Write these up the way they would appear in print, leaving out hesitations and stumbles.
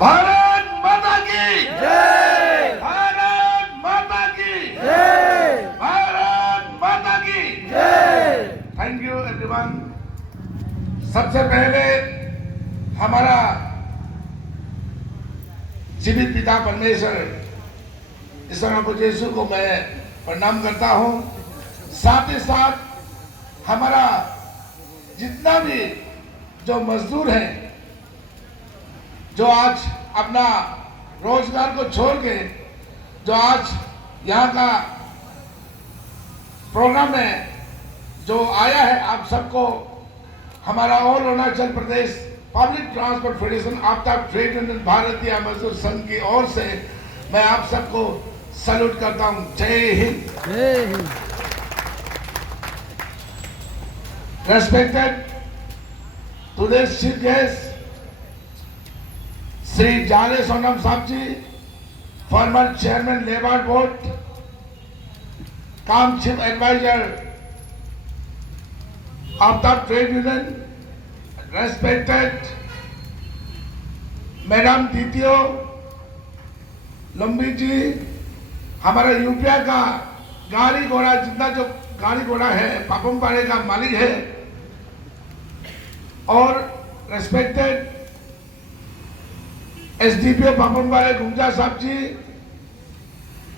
भारत माता की जय भारत माता की जय भारत माता की जय। Thank you everyone. सबसे पहले हमारा जीवित पिता परमेश्वर ईश्वर प्रभु यीशु को मैं प्रणाम करता हूं। साथ ही साथ हमारा जितना भी जो मजदूर हैं, जो आज अपना रोजगार को छोड़ के जो आज यहाँ का प्रोग्राम में जो आया है, आप सबको हमारा all Arunachal Pradesh public transport federation आफ्ताब ट्रेड यूनियन भारतीय मजदूर संघ की ओर से मैं आप सबको सैल्यूट करता हूं। जय हिंद। जय हिंद। Respected today's chief guest Shri Jale Sonam साहब ji, former chairman labour board, cum chief adviser आफ्ताब trade union, respected madam Ditiyo Lambi ji, हमारा यूपीआ का गाड़ी घोड़ा जितना जो गाड़ी घोड़ा है पापम पाड़े का मालिक है, और रेस्पेक्टेड एसडीपीओ पापम पाड़े गुंजा साहब जी,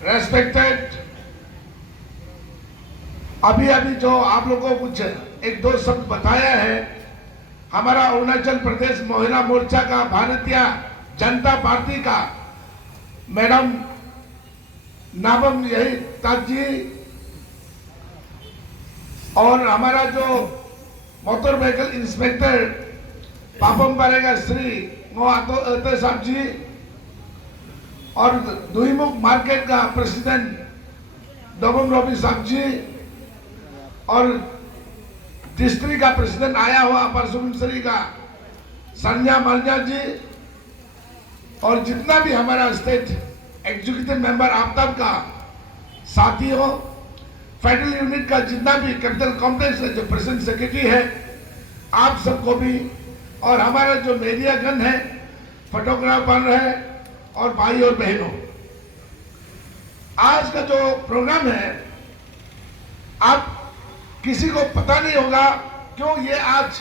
रेस्पेक्टेड अभी जो आप लोगों को कुछ एक दो शब्द बताया है, हमारा अरुणाचल प्रदेश महिला मोर्चा का भारतीय जनता पार्टी का मैडम नाबम यही ताज जी, और हमारा जो मोटर व्हीकल इंस्पेक्टर पापम पारे का श्री मोहतो साहब जी, और दुईमुख मार्केट का प्रेसिडेंट डोबम रवि साहब जी, और डिस्ट्रिक्ट का प्रेसिडेंट आया हुआ परसुमसरी का संजय मलजा जी, और जितना भी हमारा स्टेट एग्जीक्यूटिव मेंबर आफ्ताब का साथी हो, फेडरल यूनिट का जितना भी कैपिटल कॉम्प्लेक्स है जो प्रेसिडेंट सेक्रेटरी है, आप सबको भी, और हमारा जो मीडिया गण है, फोटोग्राफर है, और भाई और बहनों, आज का जो प्रोग्राम है आप किसी को पता नहीं होगा क्यों ये आज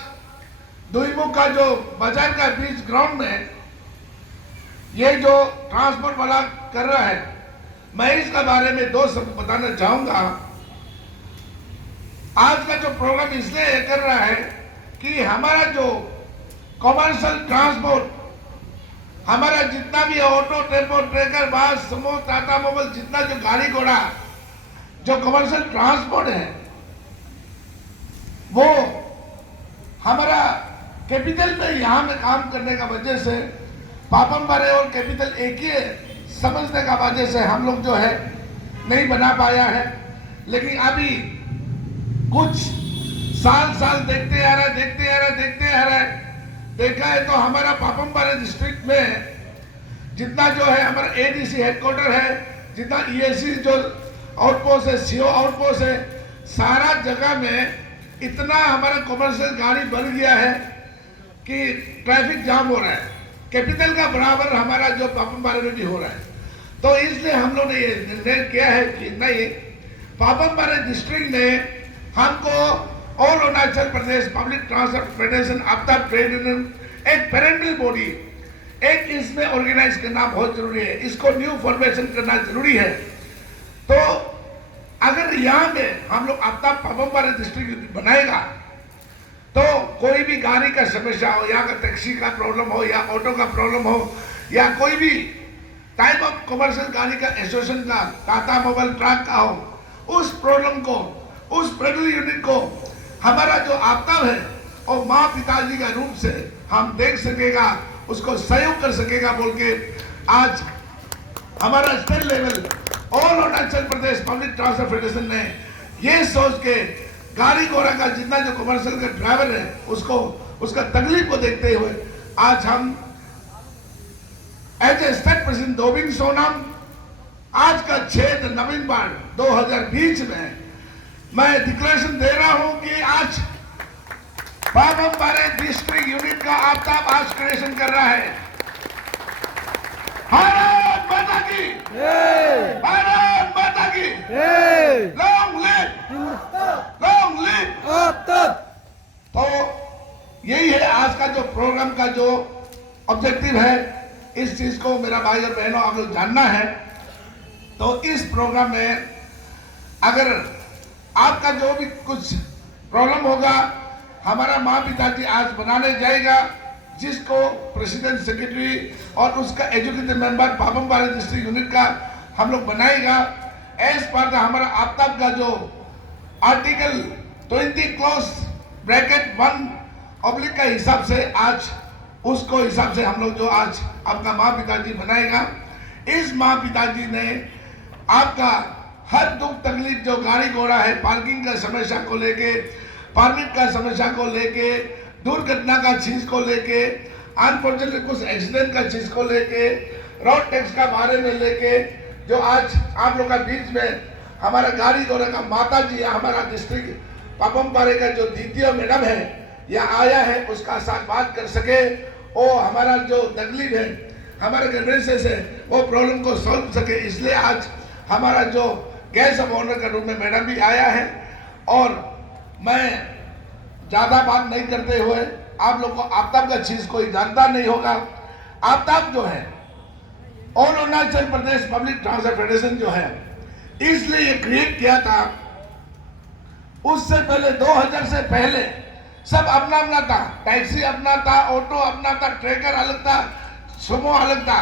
दुईमुख का जो बाजार का बीच ग्राउंड में ये जो ट्रांसपोर्ट वाला कर रहा है, मैं इसका बारे में दो शब्द बताना चाहूंगा। आज का जो प्रोग्राम इसलिए कर रहा है कि हमारा जो कमर्शियल ट्रांसपोर्ट, हमारा जितना भी ऑटो टेम्पो ट्रैकर बस समूह टाटा मोबाइल जितना जो गाड़ी घोड़ा जो कमर्शियल ट्रांसपोर्ट है, वो हमारा कैपिटल में यहाँ में काम करने का वजह से पापम बारे और कैपिटल एक ही समझने का वजह से हम लोग जो है नहीं बना पाया है। लेकिन अभी कुछ साल देखते आ रहा है, देखा है तो हमारा पापम बारे डिस्ट्रिक्ट में जितना जो है हमारा एडीसी हेडक्वार्टर है, जितना ईएससी जो आउटपोस्ट है, सीओ आउटपोस्ट है, सारा जगह में इतना हमारा कमर्शियल गाड़ी बढ़ गया है कि ट्रैफिक जाम हो रहा है। कैपिटल का बराबर हमारा जो पापम बारे में भी हो रहा है। तो इसलिए हम लोग ने ये निर्णय किया है कि नहीं, पापम बारे डिस्ट्रिक्ट में हमको all Arunachal Pradesh public transport federation आफ्ताब ट्रेड यूनियन एक पेरेंटल बॉडी, एक इसमें ऑर्गेनाइज करना बहुत जरूरी है। इसको न्यू फॉर्मेशन करना जरूरी है। तो अगर यहाँ में हम लोग आफ्ताब पापम बारे डिस्ट्रिक्ट बनाएगा तो कोई भी गाड़ी का समस्या हो, या टैक्सी का प्रॉब्लम हो, या ऑटो का प्रॉब्लम हो, या कोई भी टाइप ऑफ कमर्शियल गाड़ी का एसोसिएशन का, टाटा मोबाइल ट्रक का हो, उस प्रॉब्लम को, उस फेडरल यूनिट को हमारा जो आफ्ताब है और माँ पिताजी का रूप से हम देख सकेगा, उसको सहयोग कर सकेगा बोल के आज हमारा state level all Arunachal Pradesh public transport federation ने ये सोच के गाड़ी घोड़ा का जितना जो कमर्शियल का ड्राइवर है उसको उसका तकलीफ को देखते हुए आज हम as a state president Dobing Sonam आज का 6 नवंबर 2020 में मैं डिक्लेरेशन दे रहा हूं कि आज पापम बारे डिस्ट्रिक्ट यूनिट का आफ्ताब आज क्रिएशन कर रहा है। जय भारत माता की जय लॉन्ग लिव। अब तक तो यही है आज का जो प्रोग्राम का जो ऑब्जेक्टिव है। इस चीज को मेरा भाई और बहनों आप लोग जानना है। तो इस प्रोग्राम में अगर आपका जो भी कुछ प्रॉब्लम होगा, हमारा माँ पिताजी आज बनाने जाएगा, जिसको प्रेसिडेंट सेक्रेटरी और उसका एजुकेटिव मेंबर पापमपारे डिस्ट्रिक्ट यूनिट का हम लोग बनाएगा। एज पर हमारा आफ्ताब का जो आर्टिकल 20 क्लॉज ब्रैकेट 1 का हिसाब से आज उसको हिसाब से हम लोग जो आज आपका माँ पिताजी बनाएगा। इस माँ पिताजी ने आपका हर दुख तकलीफ जो गाड़ी घोड़ा है, पार्किंग का समस्या को लेके, परमिट का समस्या को लेके, दुर्घटना का चीज को लेके, अनफॉर्चुनेटली कुछ एक्सीडेंट का चीज को लेके, रोड टैक्स का बारे में लेके, जो आज आप लोग का बीच में हमारा गाड़ी घोड़ा का माता जी, हमारा डिस्ट्रिक्ट पापमपारे का जो द्वितीय मैडम है यहाँ आया है, उसका साथ बात कर सके, और हमारा जो तकलीफ है, हमारे ग्रेवेंसेस है, वो प्रॉब्लम को सॉल्व सके। इसलिए आज हमारा जो गेस्ट ऑफ ऑनर का रूप में मैडम भी आया है। और मैं ज्यादा बात नहीं करते हुए, आप लोग को आफ्ताब का चीज कोई जानता नहीं होगा। आफ्ताब जो है all Arunachal Pradesh public transport federation जो है, इसलिए ये क्रिएट किया था। उससे पहले 2000 से पहले सब अपना अपना था, टैक्सी अपना था, ऑटो अपना था, ट्रैकर अलग था, सुमो अलग था।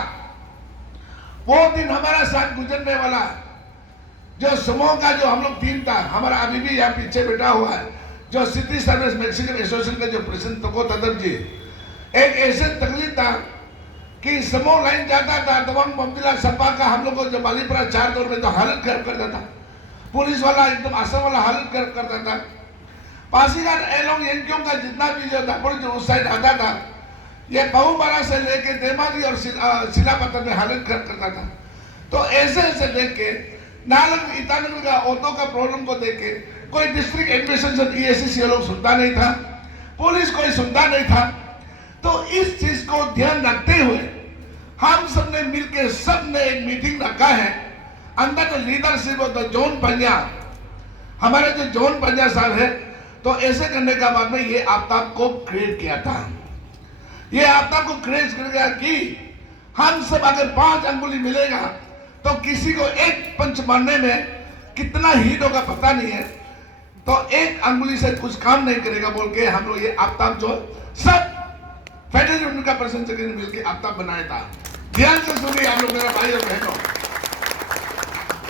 वो दिन हमारा साथ गुजरने वाला जो सुमो का जो हम लोग टीम था, हमारा अभी भी यहाँ पीछे बैठा हुआ है, जो सिटी सर्विस मैक्सिकन एसोसिएशन का जो प्रेसिडेंट तको तदब जी, एक ऐसे तकलीफ था कि सुमो लाइन जाता था तो वहां ममदिला सपा का हम लोग को जो बालीपुरा 4 दौर में तो हालत खराब करता था, पुलिस वाला एकदम असम वाला हालत करता था। पासीघाट एलोंग एनक्यों का जितना भी जो था जो उस साइड आता था, ये बहुबारा से लेके देमाली और शिलापत्थर में हालत करता था। तो ऐसे ऐसे देख के नालंद ईटानगर का ऑटो का प्रॉब्लम को देख के कोई डिस्ट्रिक्ट एडमिनिस्ट्रेशन ESC लोग सुनता नहीं था, पुलिस कोई सुनता नहीं था। तो इस चीज को ध्यान रखते हुए हम सबने मिलकर सबने एक मीटिंग रखा है अंदर जो लीडरशिप ऑफ द जोन पंजा, हमारे जो जोन पंजा साहब है। तो ऐसे करने का बाद में ये आफ्ताब को क्रिएट किया था। ये आफ्ताब को क्रिएट किया कि हम सब अगर 5 अंगुली मिलेगा तो किसी को एक पंच मारने में कितना हीट होगा पता नहीं है, तो एक अंगुली से कुछ काम नहीं करेगा बोल के हम लोग ये आफ्ताब जो सब फेडरल यूनियन का प्रेसिडेंट सेक्रेटरी मिलकर आफ्ताब बनाया था। ध्यान से सुनिए आप लोग मेरा भाई और बहनों,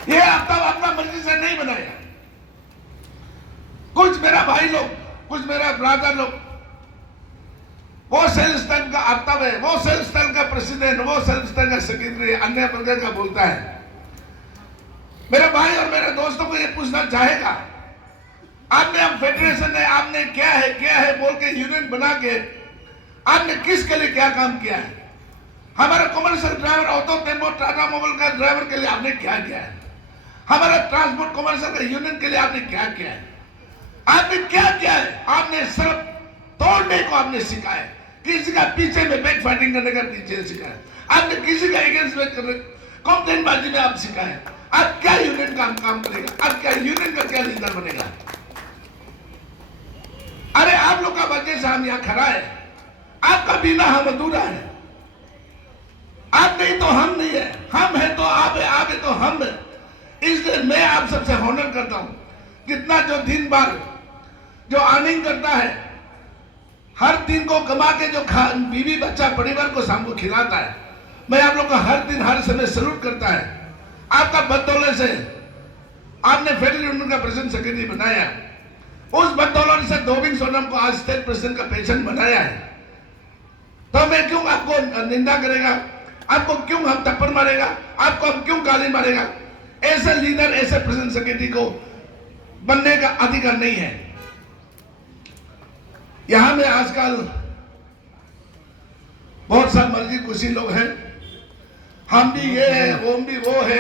ये आफ्ताब अपना मर्जी से नहीं बनाया। कुछ मेरा भाई लोग, कुछ मेरा ब्रदर लोग, वो सेल्स टाइम का आफ्ताब है, वो सेल्स टाइम का प्रेसिडेंट, वो सेल्स टाइम का सेक्रेटरी, अन्य प्रकार का बोलता है। मेरे भाई और मेरे दोस्तों को ये पूछना चाहेगा, आपने हम फेडरेशन है, आपने क्या है बोल के यूनियन बना के आपने किसके लिए क्या काम किया है? हमारा commercial driver, auto tempo Tata mobile का ड्राइवर के लिए आपने क्या किया है? हमारा ट्रांसपोर्ट कमर्शियल का यूनियन के लिए आपने क्या किया है? आपने क्या किया है? आपने सिर्फ तोड़ने को आपने सिखाया, किसी का पीछे में बैक फाइटिंग करने का पीछे सिखाया, आपने किसी का अगेंस्ट में कंप्लेंटबाजी में आप सिखाए। आप क्या यूनियन का काम करेगा? आप क्या यूनियन का क्या लीडर बनेगा? अरे आप लोग का वजह से हम यहाँ खड़ा है, आपका बिना हम अधूरा है। आप नहीं तो हम नहीं है, हम है तो आप है, आप है तो हम है। इसलिए मैं आप सबसे ऑनर करता हूं, जितना जो दिन भर जो अर्निंग करता है, हर दिन को कमा के जो बीवी बच्चा परिवार को शाम को खिलाता है, मैं आप लोग को हर दिन हर समय सैल्यूट करता है। आपका बदौलत से आपने फेडरल यूनियन का प्रेसिडेंट सेक्रेटरी बनाया, उस बदौलत से दोबिंग सोनम को आज स्टेट प्रेसिडेंट का पेंशन बनाया है। तो मैं क्यों आपको निंदा करेगा? आपको क्यों हम थप्पड़ मारेगा? आपको हम क्यों गाली मारेगा? ऐसे लीडर, ऐसे प्रेसिडेंट सेक्रेटरी को बनने का अधिकार नहीं है। यहां में आजकल बहुत सा मर्जी खुशी लोग हैं, हम भी ये है, वो भी वो है,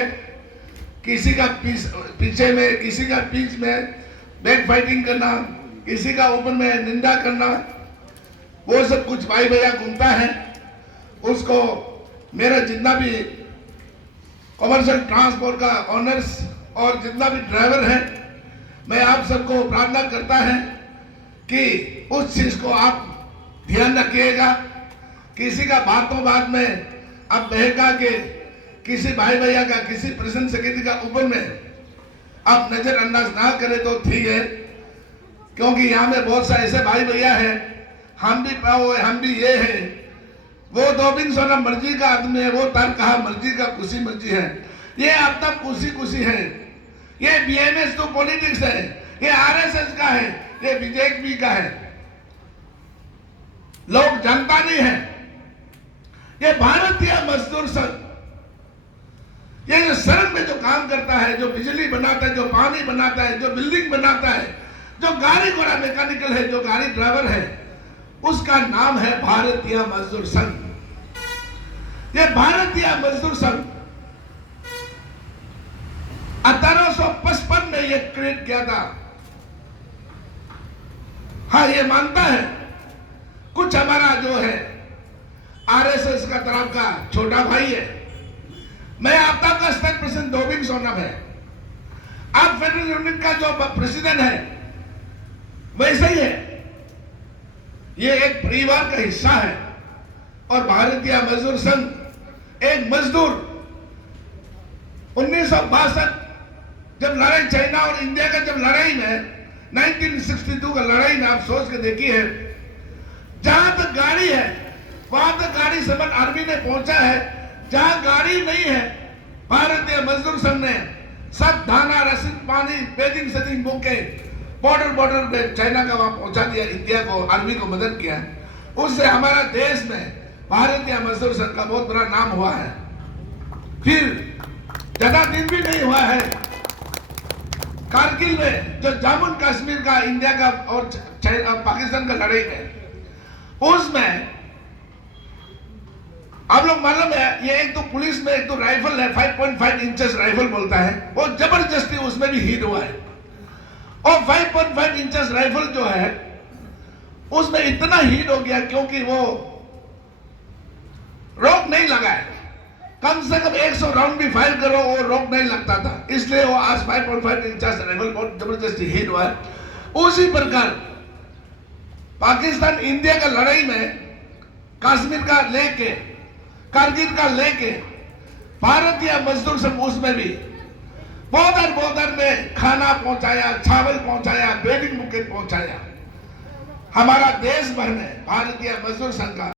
किसी का पीछे में, किसी का बीच में बैक फाइटिंग करना, किसी का ऊपर में निंदा करना, वो सब कुछ भाई भैया घूमता है। उसको मेरा जितना भी कमर्शियल ट्रांसपोर्ट का ऑनर्स और जितना भी ड्राइवर है, मैं आप सबको प्रार्थना करता है कि उस चीज को आप ध्यान रखिएगा। किसी का बातों बात में अब बहका के किसी भाई भैया का, किसी प्रेजेंट सेक्रेटरी का ऊपर में आप नजरअंदाज ना करें तो ठीक है, क्योंकि यहाँ में बहुत सारे ऐसे भाई भैया हैं, हम भी पाओ है, हम भी ये है। वो दोबिंग सोना मर्जी का आदमी है, वो तर कहा मर्जी का खुशी मर्जी है। ये अब तक खुशी खुशी है। ये बीएमएस तो पॉलिटिक्स है, ये आरएसएस का है, ये बीजेपी का है। लोग जानता नहीं है। ये भारतीय मजदूर संघ, ये जो सड़क में जो काम करता है, जो बिजली बनाता है, जो पानी बनाता है, जो बिल्डिंग बनाता है, जो गाड़ी घोड़ा मैकेनिकल है, जो गाड़ी ड्राइवर है, उसका नाम है भारतीय मजदूर संघ। ये भारतीय मजदूर संघ 1855 में ये क्रिएट किया था। हाँ, ये मानता है कुछ हमारा जो है आरएसएस का तरफ का छोटा भाई है। मैं आपका का स्टेट प्रेसिडेंट दोबिंग सोनम है, आप फेडरल यूनियन का जो प्रेसिडेंट है वैसे ही है। ये एक परिवार का हिस्सा है। और भारतीय मजदूर संघ एक मजदूर 1962 जब लड़ाई चाइना और इंडिया का जब लड़ाई में 1962 का लड़ाई में आप सोच के देखिए, जहां तक गाड़ी है वहां तक गाड़ी समझ आर्मी ने पहुंचा है। जहां गाड़ी नहीं है, भारतीय मजदूर संघ ने सब दाना रसीद पानी बेदिंग सेदिंग बुक के बॉर्डर पे चाइना का वहां पहुंचा दिया, इंडिया को आर्मी को मदद किया। उससे हमारा देश में भारतीय मजदूर संघ का बहुत बड़ा नाम हुआ है। फिर ज्यादा दिन भी नहीं हुआ है, कारगिल में जो जम्मू कश्मीर का इंडिया का और पाकिस्तान का लड़ाई है, उसमें आप लोग मालूम है, ये एक तो पुलिस में एक तो राइफल है, 5.5 इंचेस राइफल बोलता है, वो जबरदस्ती उसमें भी हिट हुआ है। और 5.5 इंचेस राइफल जो है उसमें इतना हीट हो गया क्योंकि वो रोक नहीं लगा है। कम से कम 100 राउंड भी फायर करो वो रोक नहीं लगता था, इसलिए वो आज 5.5 इंचेस राइफल बहुत जबरदस्ती हिट हुआ है। उसी प्रकार पाकिस्तान इंडिया का लड़ाई में कश्मीर का लेके कारगिल का लेके भारतीय मजदूर संघ उसमें भी बॉर्डर में खाना पहुंचाया, चावल पहुंचाया, बेडिंग बुकेट पहुंचाया। हमारा देश भर में भारतीय मजदूर संघ का